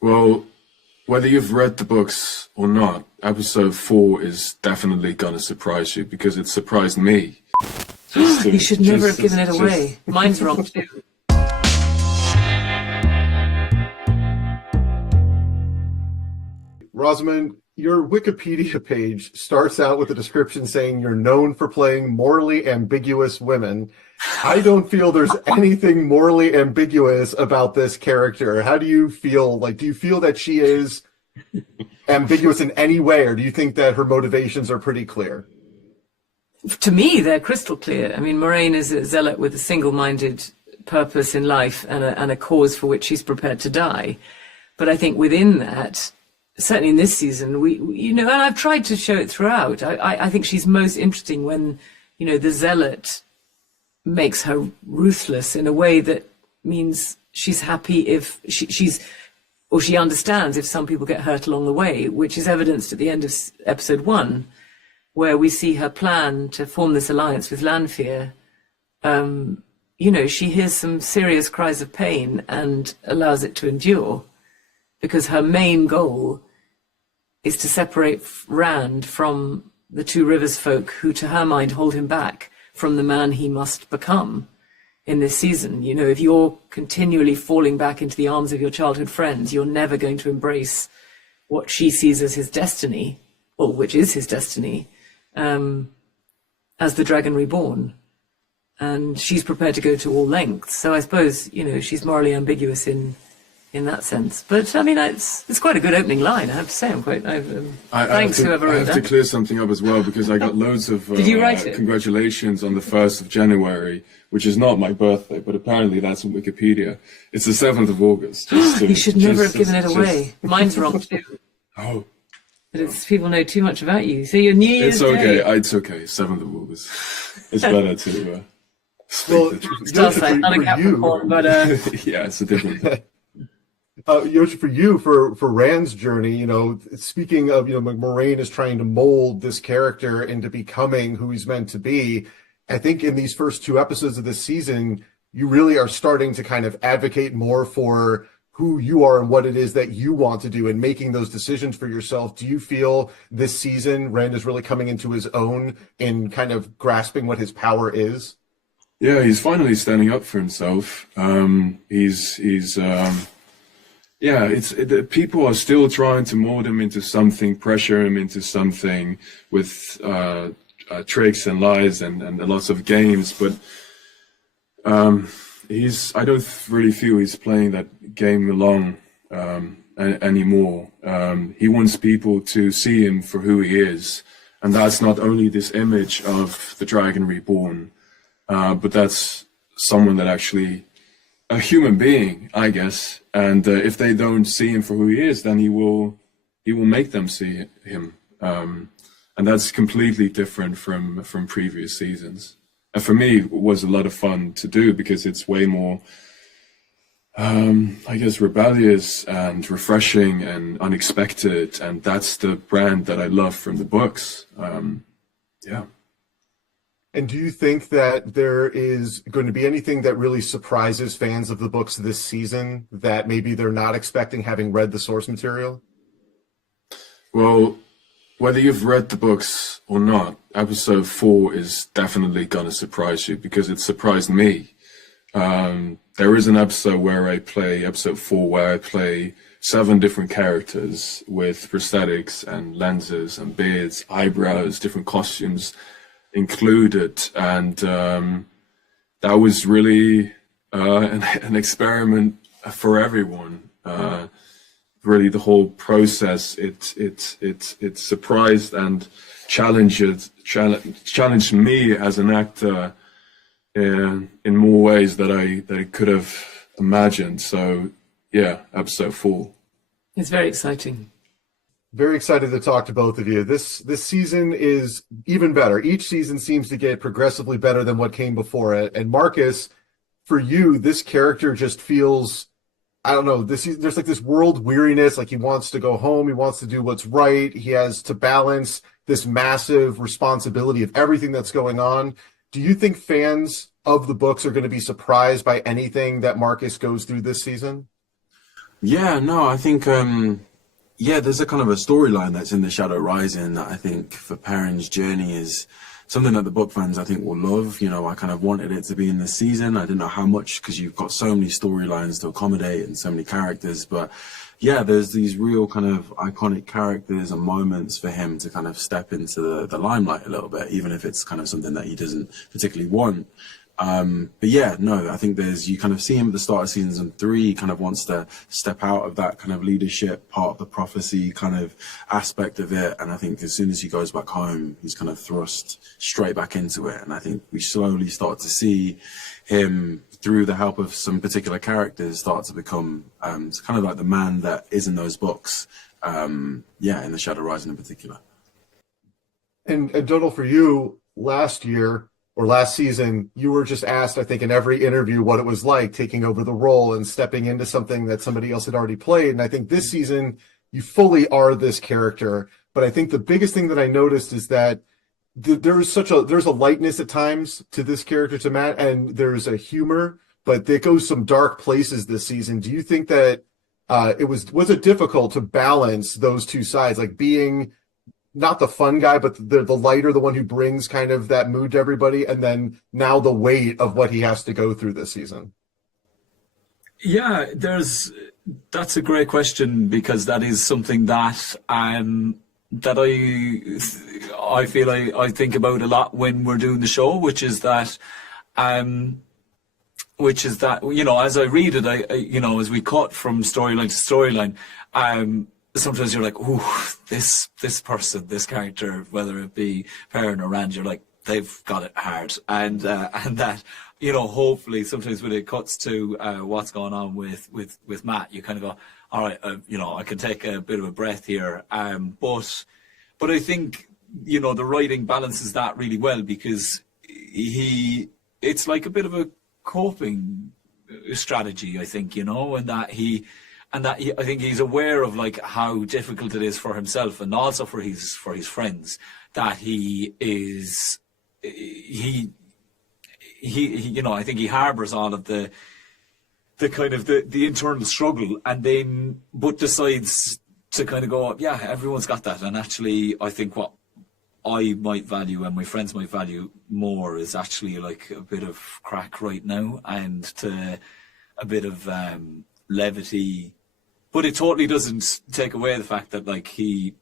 Well, whether you've read the books or not, episode 4 is definitely gonna surprise you because it surprised me. You should never have given it away. Mine's wrong too. Rosamund, your Wikipedia page starts out with a description saying you're known for playing morally ambiguous women. I don't feel there's anything morally ambiguous about this character. How do you feel? Like, do you feel that she is ambiguous in any way, or do you think that her motivations are pretty clear? To me, they're crystal clear. I mean, Moiraine is a zealot with a single-minded purpose in life and a cause for which she's prepared to die. But I think within that, certainly in this season, and I've tried to show it throughout. I think she's most interesting when, the zealot makes her ruthless in a way that means she's happy if she understands if some people get hurt along the way, which is evidenced at the end of episode 1, where we see her plan to form this alliance with Lanfear. She hears some serious cries of pain and allows it to endure, because her main goal is to separate Rand from the Two Rivers folk who, to her mind, hold him back from the man he must become in this season. If you're continually falling back into the arms of your childhood friends, you're never going to embrace what she sees as his destiny, or which is his destiny, as the Dragon Reborn. And she's prepared to go to all lengths. So I suppose, she's morally ambiguous in that sense. But I mean, it's quite a good opening line, I have to say. Thanks whoever wrote that. I have to clear something up as well, because I got loads of Did you write it? Congratulations on the 1st of January, which is not my birthday, but apparently that's on Wikipedia. It's the 7th of August. You should never have given it away. Mine's wrong too. Oh. But people know too much about you. So your New Year's Day. It's okay. 7th of August. It's better to Well, Josha, like not a Capricorn, but yeah, it's a different thing. Josha, for you, for Rand's journey, speaking of, Moiraine is trying to mold this character into becoming who he's meant to be. I think in these first 2 episodes of this season, you really are starting to kind of advocate more for who you are and what it is that you want to do and making those decisions for yourself. Do you feel this season Rand is really coming into his own in kind of grasping what his power is? Yeah, he's finally standing up for himself. People are still trying to mold him into something, pressure him into something with tricks and lies and lots of games, but I don't really feel he's playing that game along anymore. He wants people to see him for who he is, and that's not only this image of the Dragon Reborn, but that's someone that actually, a human being, I guess. And if they don't see him for who he is, then he will make them see him. And that's completely different from previous seasons. And for me, it was a lot of fun to do because it's way more, rebellious and refreshing and unexpected. And that's the brand that I love from the books. Yeah. And do you think that there is going to be anything that really surprises fans of the books this season that maybe they're not expecting, having read the source material? Well, whether you've read the books or not, episode 4 is definitely going to surprise you because it surprised me. There is an episode episode 4, where I play 7 different characters with prosthetics and lenses and beards, eyebrows, different costumes included, and that was really an experiment for everyone. Really, the whole process it surprised and challenged me as an actor in more ways that I could have imagined. So yeah, episode 4. It's very exciting. Very excited to talk to both of you. This season is even better. Each season seems to get progressively better than what came before it. And Marcus, for you, this character just feels, I don't know, there's like this world weariness, like he wants to go home, he wants to do what's right, he has to balance this massive responsibility of everything that's going on. Do you think fans of the books are going to be surprised by anything that Marcus goes through this season? Yeah, no, I think there's a kind of a storyline that's in the Shadow Rising that I think for Perrin's journey is something that the book fans I think will love. You know, I kind of wanted it to be in this season. I didn't know how much because you've got so many storylines to accommodate and so many characters, but yeah, there's these real kind of iconic characters and moments for him to kind of step into the limelight a little bit, even if it's kind of something that he doesn't particularly want. But yeah, no, I think you kind of see him at the start of season 3, he kind of wants to step out of that kind of leadership part of the prophecy kind of aspect of it. And I think as soon as he goes back home, he's kind of thrust straight back into it. And I think we slowly start to see him, through the help of some particular characters, start to become kind of like the man that is in those books. In the Shadow Rising in particular. And Donal, for you, last year or last season, you were just asked, I think, in every interview what it was like taking over the role and stepping into something that somebody else had already played. And I think this season, you fully are this character. But I think the biggest thing that I noticed is that there's a lightness at times to this character, to Matt, and there's a humor, but it goes some dark places this season. Do you think that was it difficult to balance those two sides, like being not the fun guy, but the lighter, the one who brings kind of that mood to everybody, and then now the weight of what he has to go through this season? Yeah, that's a great question, because that is something that that I feel I think about a lot when we're doing the show, which is that you know, as I read it, as we cut from storyline to storyline, sometimes you're like, ooh, this person, this character, whether it be Perrin or Rand, you're like, they've got it hard, and that, you know, hopefully sometimes when it cuts to what's going on with Matt, you kind of go, all right, you know, I can take a bit of a breath here, but I think, you know, the writing balances that really well, because it's like a bit of a coping strategy, I think, you know, and that I think he's aware of like how difficult it is for himself and also for his friends, that he you know, I think he harbors all of the kind of the internal struggle, and then but decides to kind of go, yeah, everyone's got that, and actually I think what I might value and my friends might value more is actually like a bit of crack right now, and to a bit of levity. But it totally doesn't take away the fact that, like, he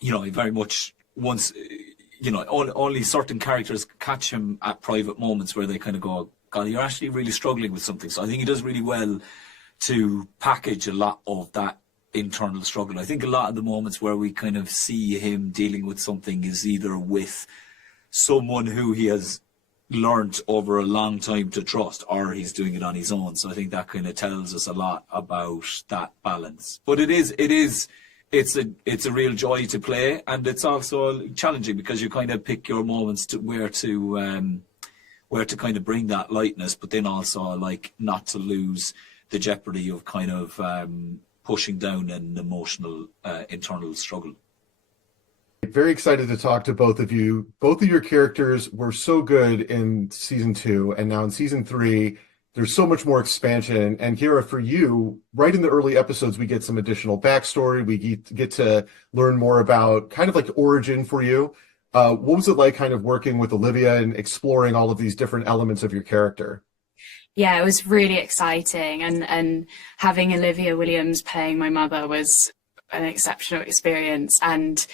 very much wants, you know, only certain characters catch him at private moments where they kind of go, God, you're actually really struggling with something. So I think he does really well to package a lot of that internal struggle. I think a lot of the moments where we kind of see him dealing with something is either with someone who he has learned over a long time to trust, or he's doing it on his own. So I think that kind of tells us a lot about that balance. But it's a real joy to play, and it's also challenging because you kind of pick your moments to where to kind of bring that lightness, but then also like not to lose the jeopardy of kind of pushing down an emotional internal struggle. Very excited to talk to both of you. Both of your characters were so good in season 2, and now in season 3, there's so much more expansion. And Ceara, for you, right in the early episodes, we get some additional backstory. We get to learn more about kind of like origin for you. What was it like kind of working with Olivia and exploring all of these different elements of your character? Yeah, it was really exciting, and having Olivia Williams playing my mother was an exceptional experience. And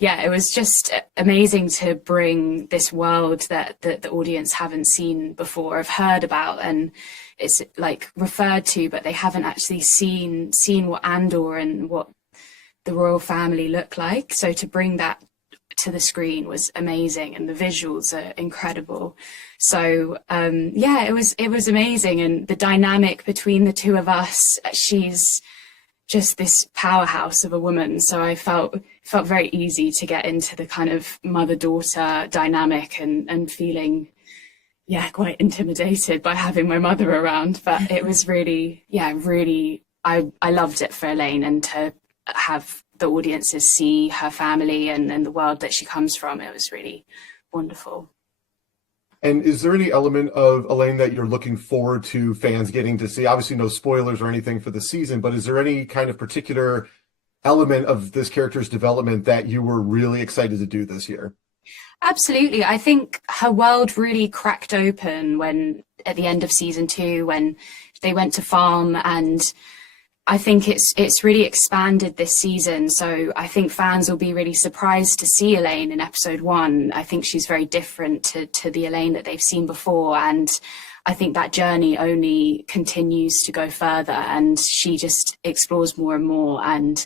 yeah, it was just amazing to bring this world that the audience haven't seen before, have heard about, and it's like referred to, but they haven't actually seen what Andor and what the royal family look like. So to bring that to the screen was amazing, and the visuals are incredible. So yeah, it was amazing, and the dynamic between the two of us, she's just this powerhouse of a woman. So I felt very easy to get into the kind of mother-daughter dynamic, and feeling, yeah, quite intimidated by having my mother around. But it was really, I loved it for Elayne, and to have the audiences see her family and the world that she comes from. It was really wonderful. And is there any element of Elayne that you're looking forward to fans getting to see? Obviously, no spoilers or anything for the season, but is there any kind of particular element of this character's development that you were really excited to do this year? Absolutely. I think her world really cracked open when, at the end of season 2, when they went to farm, and I think it's really expanded this season. So I think fans will be really surprised to see Elayne in episode 1. I think she's very different to the Elayne that they've seen before. And I think that journey only continues to go further, and she just explores more and more. And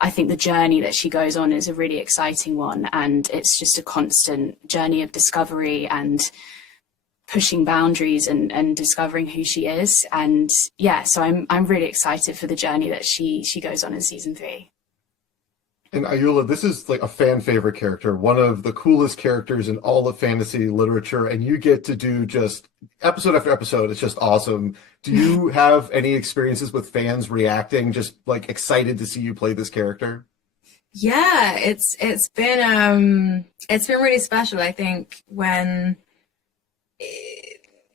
I think the journey that she goes on is a really exciting one, and it's just a constant journey of discovery and pushing boundaries and discovering who she is. And yeah, so I'm really excited for the journey that she goes on in season 3. And Ayoola, this is like a fan favorite character, one of the coolest characters in all of fantasy literature, and you get to do just episode after episode. It's just awesome. Do you have any experiences with fans reacting, just like excited to see you play this character? Yeah, it's been really special. I think when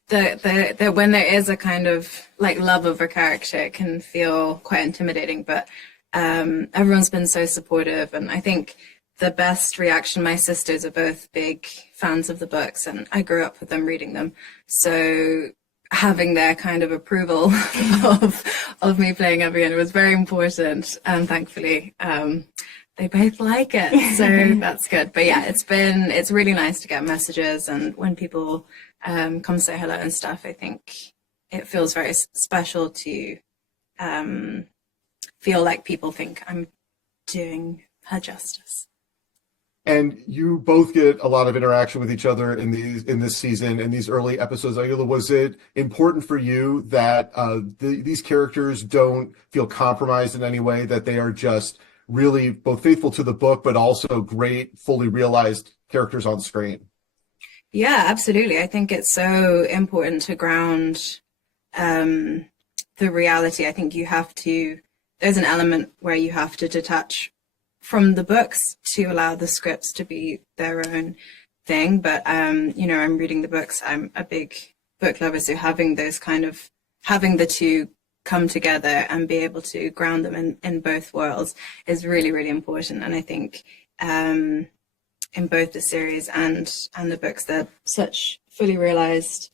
when there is a kind of like love of a character, it can feel quite intimidating, but everyone's been so supportive, and I think the best reaction, my sisters are both big fans of the books, and I grew up with them reading them, so having their kind of approval of me playing Evian was very important, and thankfully they both like it, so that's good. But yeah, it's really nice to get messages, and when people come say hello and stuff, I think it feels very special to feel like people think I'm doing her justice. And you both get a lot of interaction with each other in this season, in these early episodes. Ayoola, was it important for you that these characters don't feel compromised in any way, that they are just really both faithful to the book, but also great, fully realized characters on screen? Yeah, absolutely. I think it's so important to ground the reality. I think there's an element where you have to detach from the books to allow the scripts to be their own thing. But, I'm reading the books. I'm a big book lover. So having the two come together and be able to ground them in both worlds is really, really important. And I think in both the series and the books, they're such fully realized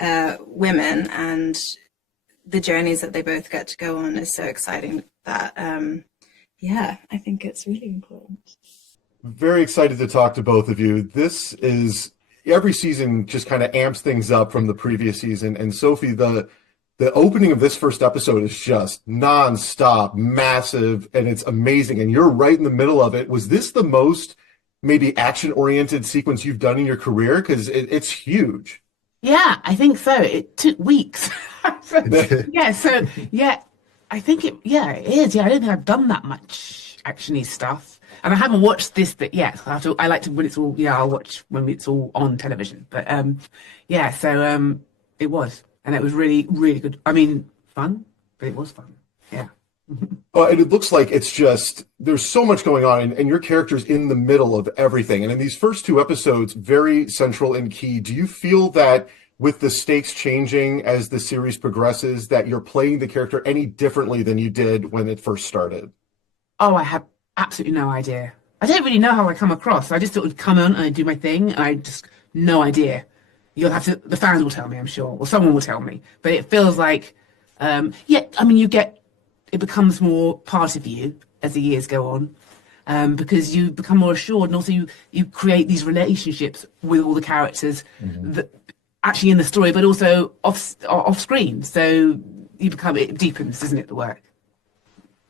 women, and the journeys that they both get to go on is so exciting that I think it's really important. Very excited to talk to both of you. This is, every season just kind of amps things up from the previous season. And Sophie, the opening of this first episode is just nonstop, massive, and it's amazing. And you're right in the middle of it. Was this the most maybe action-oriented sequence you've done in your career? Because it's huge. Yeah, I think so. It took weeks. I think it is. Yeah, I don't think I've done that much actiony stuff. And I haven't watched this bit yet. I like to, when it's all, I'll watch when it's all on television. But it was. And it was really, really good. I mean, fun, but it was fun. Yeah. And it looks like it's just, there's so much going on, and your character's in the middle of everything. And in these first 2 episodes, very central and key. Do you feel that with the stakes changing as the series progresses, that you're playing the character any differently than you did when it first started? Oh, I have absolutely no idea. I don't really know how I come across. I just thought it would come on and I'd do my thing. I just, no idea. You'll have to, the fans will tell me, I'm sure, or someone will tell me. But it feels like, it becomes more part of you as the years go on, because you become more assured, and also you create these relationships with all the characters that actually in the story, but also off screen. So it deepens, doesn't it, the work?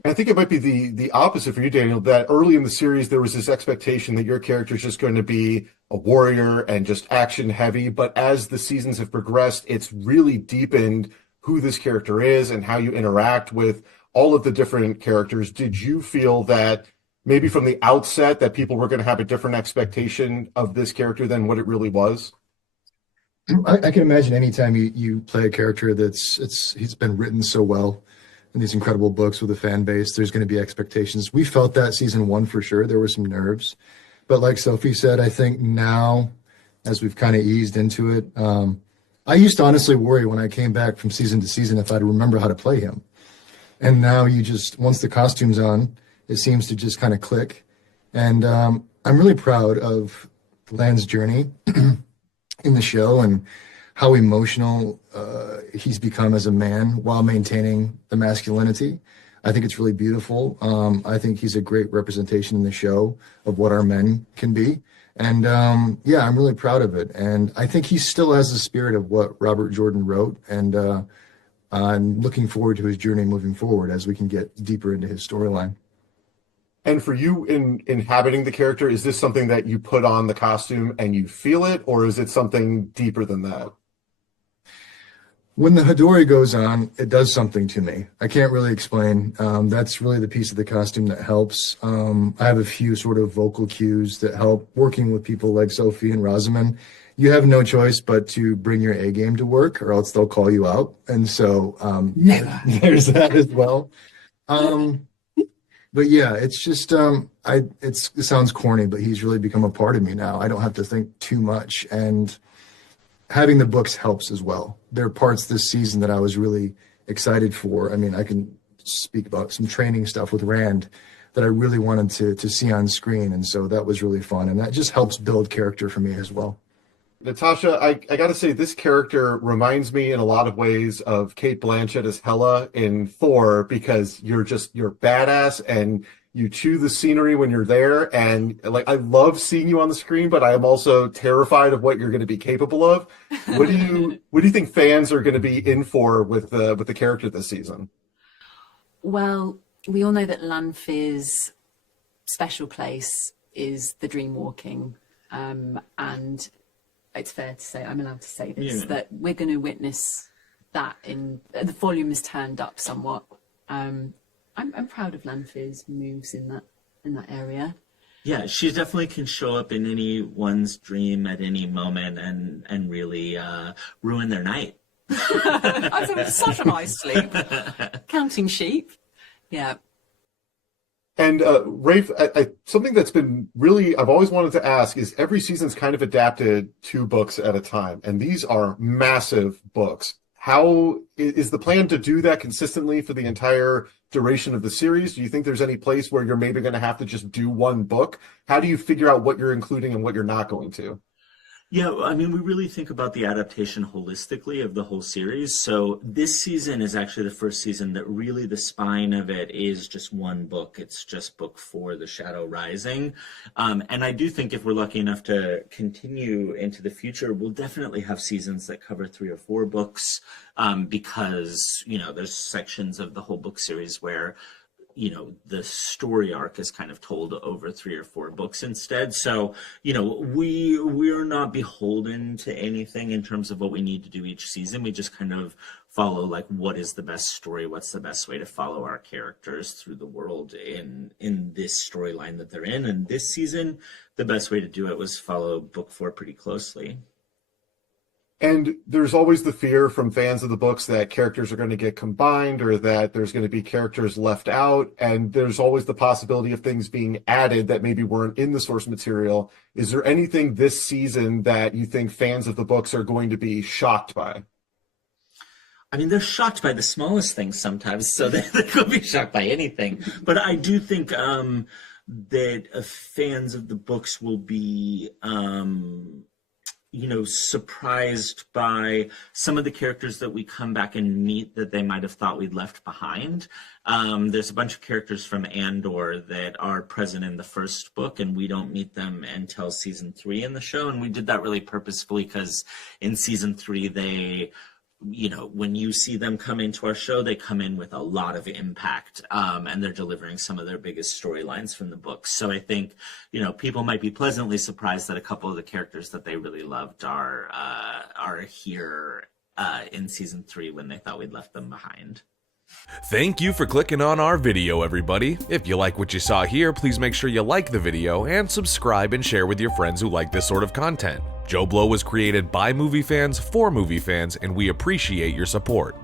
I think it might be the opposite for you, Daniel, that early in the series there was this expectation that your character is just going to be a warrior and just action heavy. But as the seasons have progressed, it's really deepened who this character is and how you interact with all of the different characters. Did you feel that maybe from the outset that people were going to have a different expectation of this character than what it really was? I can imagine anytime you play a character he's been written so well in these incredible books with a fan base, there's going to be expectations. We felt that season 1 for sure. There were some nerves. But like Sophie said, I think now as we've kind of eased into it. I used to honestly worry when I came back from season to season if I'd remember how to play him. And now you just, once the costume's on, it seems to just kind of click. And I'm really proud of Lan's journey in the show and how emotional he's become as a man while maintaining the masculinity. I think it's really beautiful. I think he's a great representation in the show of what our men can be. And yeah, I'm really proud of it. And I think he still has the spirit of what Robert Jordan wrote. And I'm looking forward to his journey moving forward as we can get deeper into his storyline. And for you in inhabiting the character, is this something that you put on the costume and you feel it, or is it something deeper than that? When the Hadori goes on, it does something to me. I can't really explain. That's really the piece of the costume that helps. I have a few sort of vocal cues that help working with people like Sophie and Rosamund. You have no choice but to bring your A game to work or else they'll call you out. And so Never. there's that as well. But yeah, it's just, it sounds corny, but he's really become a part of me now. I don't have to think too much. And having the books helps as well. There are parts this season that I was really excited for. I mean, I can speak about some training stuff with Rand that I really wanted to see on screen. And so that was really fun. And that just helps build character for me as well. Natasha, I got to say, this character reminds me in a lot of ways of Cate Blanchett as Hela in Thor, because you're badass and you chew the scenery when you're there. And like, I love seeing you on the screen, but I am also terrified of what you're going to be capable of. What do you think fans are going to be in for with the character this season? Well, we all know that Lanfear's special place is the dream walking, and it's fair to say, I'm allowed to say this, that we're going to witness that the volume is turned up somewhat. I'm proud of Lanfear's moves in that area. Yeah, she definitely can show up in anyone's dream at any moment and really ruin their night. I've had such a nice sleep. Counting sheep. Yeah. And Rafe, something that's been really, I've always wanted to ask is every season's kind of adapted 2 books at a time. And these are massive books. How is the plan to do that consistently for the entire duration of the series? Do you think there's any place where you're maybe going to have to just do 1 book? How do you figure out what you're including and what you're not going to? Yeah, I mean, we really think about the adaptation holistically of the whole series. So this season is actually the first season that really the spine of it is just 1 book. It's just book 4, The Shadow Rising. And I do think if we're lucky enough to continue into the future, we'll definitely have seasons that cover 3 or 4 books because, there's sections of the whole book series where the story arc is kind of told over 3 or 4 books instead. So, we're not beholden to anything in terms of what we need to do each season. We just kind of follow like what is the best story, what's the best way to follow our characters through the world in this storyline that they're in. And this season, the best way to do it was follow book 4 pretty closely. And there's always the fear from fans of the books that characters are going to get combined or that there's going to be characters left out. And there's always the possibility of things being added that maybe weren't in the source material. Is there anything this season that you think fans of the books are going to be shocked by? I mean, they're shocked by the smallest things sometimes, so they could be shocked by anything. But I do think that fans of the books will be surprised by some of the characters that we come back and meet that they might have thought we'd left behind. There's a bunch of characters from Andor that are present in the first book, and we don't meet them until season 3 in the show. And we did that really purposefully because in season 3, they, when you see them come into our show, they come in with a lot of impact, and they're delivering some of their biggest storylines from the books. So I think, people might be pleasantly surprised that a couple of the characters that they really loved are here in season 3 when they thought we'd left them behind. Thank you for clicking on our video, everybody. If you like what you saw here, please make sure you like the video and subscribe and share with your friends who like this sort of content. JoBlo was created by movie fans for movie fans, and we appreciate your support.